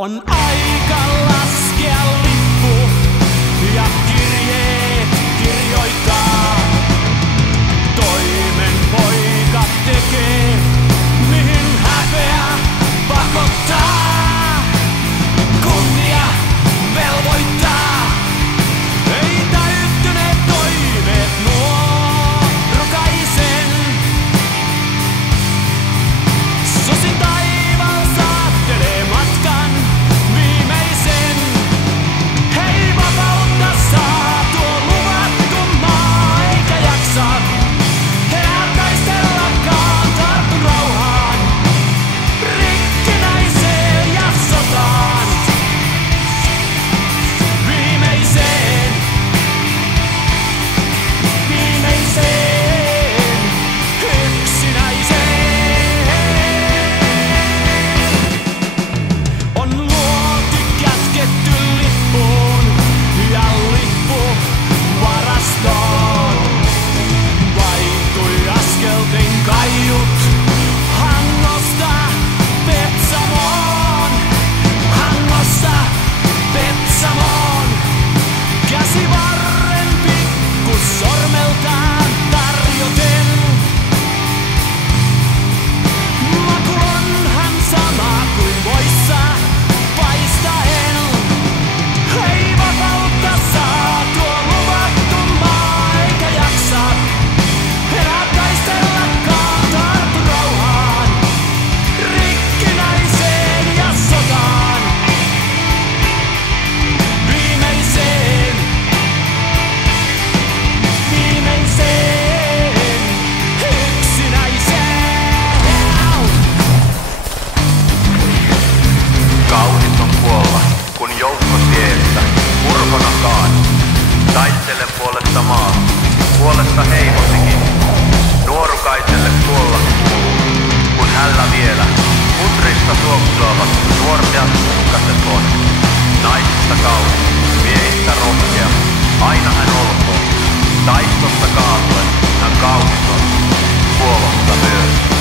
On aika laskea lippu ja kirjeet kirjoittaa. Toimen poika tekee, mihin häpeä pakottaa. Kunnia velvoittaa, ei täyttyneet toiveet nuorukaisen. Susi taivaalla saattelee matkan viimeisen. Hei, vapautta saa tuo luvattu maa, eikä jaksa enää taistellakaan. Tartu rauhaan, rikkinäiseen ja sotaan. Viimeiseen, viimeiseen, yksinäiseen. On luoti kätketty lippuun ja lippu varastoon. Vaihtui askelten kaiut Hangosta Petsamoon. Hangosta Petsamoon. Käsivarren pikku sormeltaan tarjoten. Maku onhan sama kuin voissa paistaen. Hei, vapautta saa tuo luvattu maa, eikä jaksa enää taistellakaan. Tartu rauhaan, rikkinäiseen ja sotaan. Viimeiseen, viimeiseen, yksinäiseen. Kaunis on kuolla, kun joukko tiestä urhona kaadut. Taistele puolesta maa, puolesta heimosikin. Nuorukaiselle kuolla kuuluu, kun hällä vielä putrista tuoksuavat nuorteat kukkaset on. Naisista kaunis, miehistä rohkea, aina hän olkoon. Taistosta kaatuen hän kaunis on, kuolosta myös.